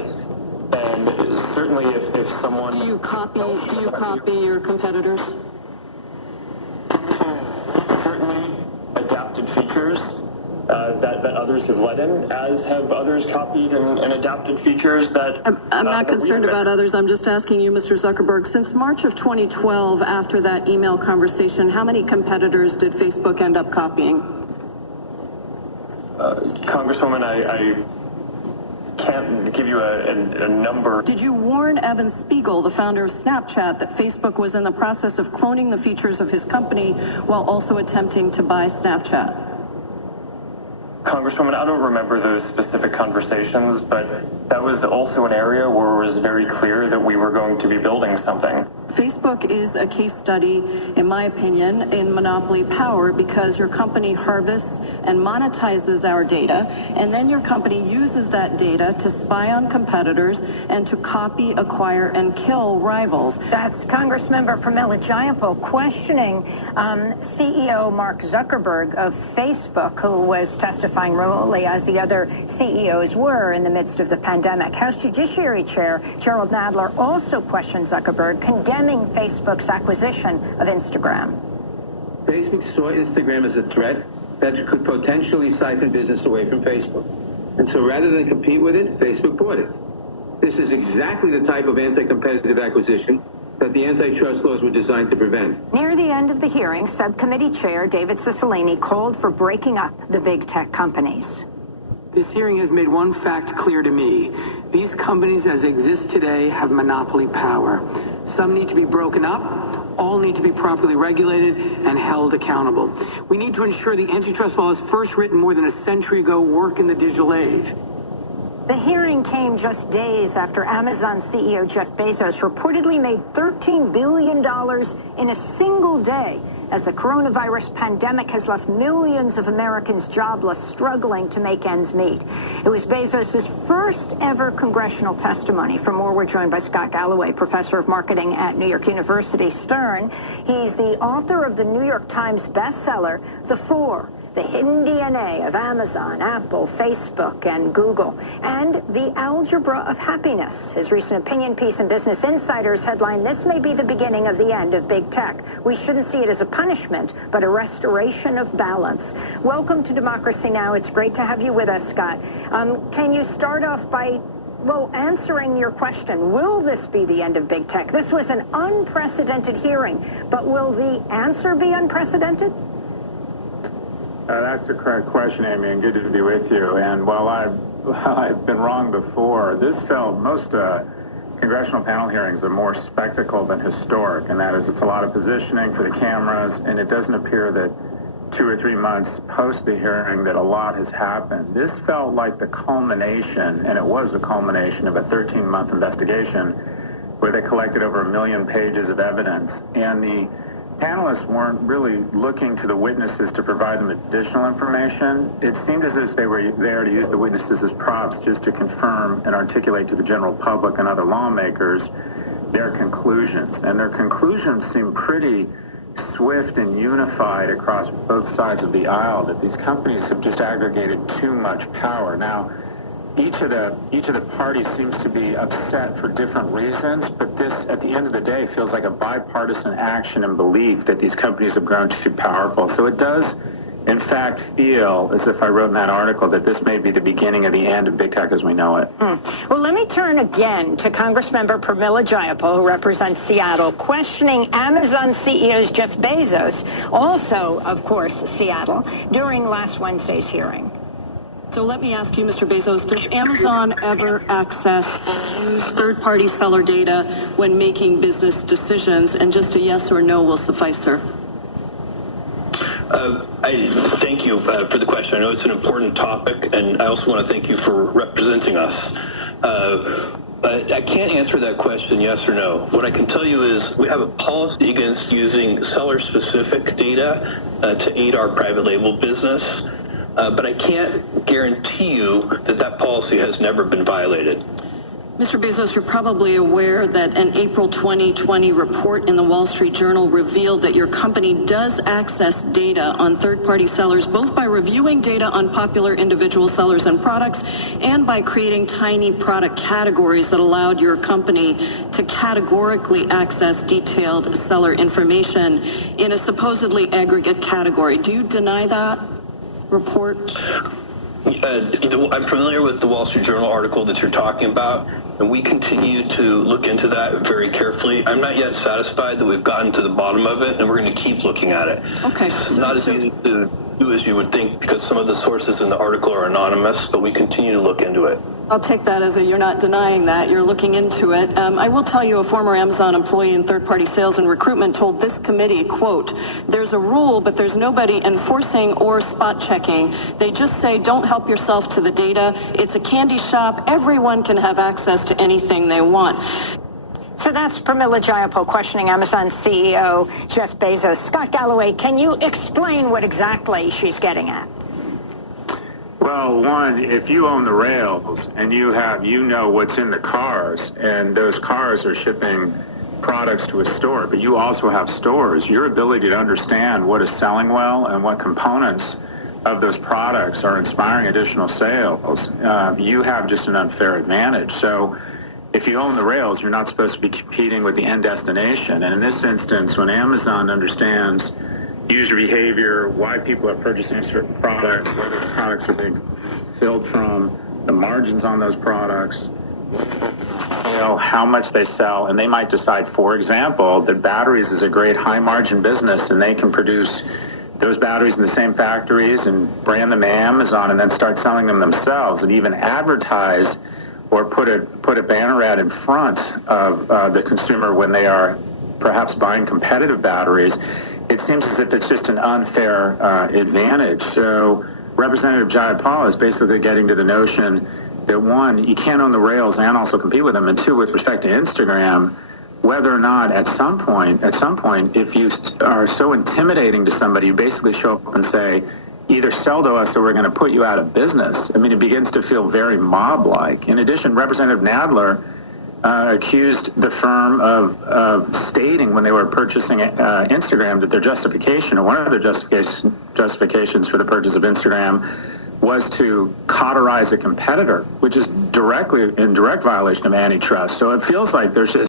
features. And certainly if someone... Do you copy your competitors? Certainly adapted features that others have let in, as have others copied and adapted features that... I'm not concerned about others. I'm just asking you, Mr. Zuckerberg, since March of 2012, after that email conversation, how many competitors did Facebook end up copying? Congresswoman, I can't give you a number. Did you warn Evan Spiegel, the founder of Snapchat, that Facebook was in the process of cloning the features of his company while also attempting to buy Snapchat? Congresswoman, I don't remember those specific conversations, but that was also an area where it was very clear that we were going to be building something. Facebook is a case study, in my opinion, in monopoly power because your company harvests and monetizes our data, and then your company uses that data to spy on competitors and to copy, acquire, and kill rivals. That's Congressmember Pramila Jayapal questioning CEO Mark Zuckerberg of Facebook, who was testifying remotely as the other CEOs were in the midst of the pandemic. House Judiciary Chair Gerald Nadler also questioned Zuckerberg, condemning Facebook's acquisition of Instagram. Facebook saw Instagram as a threat that could potentially siphon business away from Facebook. And so rather than compete with it, Facebook bought it. This is exactly the type of anti-competitive acquisition that the antitrust laws were designed to prevent. Near the end of the hearing, Subcommittee Chair David Cicilline called for breaking up the big tech companies. This hearing has made one fact clear to me. These companies as they exist today have monopoly power. Some need to be broken up, all need to be properly regulated and held accountable. We need to ensure the antitrust laws first written more than a century ago work in the digital age. The hearing came just days after Amazon CEO Jeff Bezos reportedly made $13 billion in a single day, as the coronavirus pandemic has left millions of Americans jobless, struggling to make ends meet. It was Bezos' first ever congressional testimony. For more, we're joined by Scott Galloway, professor of marketing at New York University Stern. He's the author of the New York Times bestseller, The Four: The Hidden DNA of Amazon, Apple, Facebook, and Google, and The Algebra of Happiness. His recent opinion piece in Business Insider's headline, "This may be the beginning of the end of big tech. We shouldn't see it as a punishment, but a restoration of balance." Welcome to Democracy Now! It's great to have you with us, Scott. Can you start off by answering your question, will this be the end of big tech? This was an unprecedented hearing, but will the answer be unprecedented? That's a correct question, Amy, and good to be with you. And while I've been wrong before, this felt most congressional panel hearings are more spectacle than historic, and that is it's a lot of positioning for the cameras, and it doesn't appear that 2 or 3 months post the hearing that a lot has happened. This felt like the culmination, and it was the culmination of a 13-month investigation where they collected over 1 million pages of evidence, and the panelists weren't really looking to the witnesses to provide them additional information. It seemed as if they were there to use the witnesses as props just to confirm and articulate to the general public and other lawmakers their conclusions. And their conclusions seem pretty swift and unified across both sides of the aisle, that these companies have just aggregated too much power. Now, each of the parties seems to be upset for different reasons, but this, at the end of the day, feels like a bipartisan action and belief that these companies have grown too powerful. So it does, in fact, feel as if I wrote in that article that this may be the beginning of the end of big tech as we know it. Well, let me turn again to Congressmember Pramila Jayapal, who represents Seattle, questioning Amazon CEO's Jeff Bezos, also, of course, Seattle, during last Wednesday's hearing. So let me ask you, Mr. Bezos, does Amazon ever access or use third-party seller data when making business decisions? And just a yes or no will suffice, sir. I thank you for the question. I know it's an important topic, and I also want to thank you for representing us. I can't answer that question yes or no. What I can tell you is we have a policy against using seller-specific data to aid our private label business. But I can't guarantee you that that policy has never been violated. Mr. Bezos, you're probably aware that an April 2020 report in the Wall Street Journal revealed that your company does access data on third-party sellers, both by reviewing data on popular individual sellers and products and by creating tiny product categories that allowed your company to categorically access detailed seller information in a supposedly aggregate category. Do you deny that report? I'm familiar with the Wall Street Journal article that you're talking about, and we continue to look into that very carefully. I'm not yet satisfied that we've gotten to the bottom of it, and we're going to keep looking at it. Okay. It's not as easy to do as you would think because some of the sources in the article are anonymous, but we continue to look into it. I'll take that as you're not denying that, you're looking into it. I will tell you a former Amazon employee in third-party sales and recruitment told this committee, quote, "There's a rule, but there's nobody enforcing or spot checking. They just say, don't help yourself to the data. It's a candy shop. Everyone can have access to anything they want." So that's Pramila Jayapal questioning Amazon CEO Jeff Bezos. Scott Galloway, can you explain what exactly she's getting at? Well, one, if you own the rails and you know what's in the cars, and those cars are shipping products to a store, but you also have stores, your ability to understand what is selling well and what components of those products are inspiring additional sales, you have just an unfair advantage. So if you own the rails, you're not supposed to be competing with the end destination. And in this instance, when Amazon understands user behavior, why people are purchasing certain products, where those products are being filled from, the margins on those products, how much they sell, and they might decide, for example, that batteries is a great high-margin business, and they can produce those batteries in the same factories and brand them Amazon and then start selling them themselves and even advertise or put a banner ad in front of the consumer when they are perhaps buying competitive batteries. It seems as if it's just an unfair advantage. So Representative Jayapal is basically getting to the notion that, one, you can't own the rails and also compete with them, and two, with respect to Instagram, whether or not at some point, if you are so intimidating to somebody, you basically show up and say, either sell to us or we're going to put you out of business. I mean, it begins to feel very mob-like. In addition, Representative Nadler accused the firm of stating when they were purchasing Instagram that their justification, or one of their justifications for the purchase of Instagram, was to cauterize a competitor, which is in direct violation of antitrust. So it feels like there's just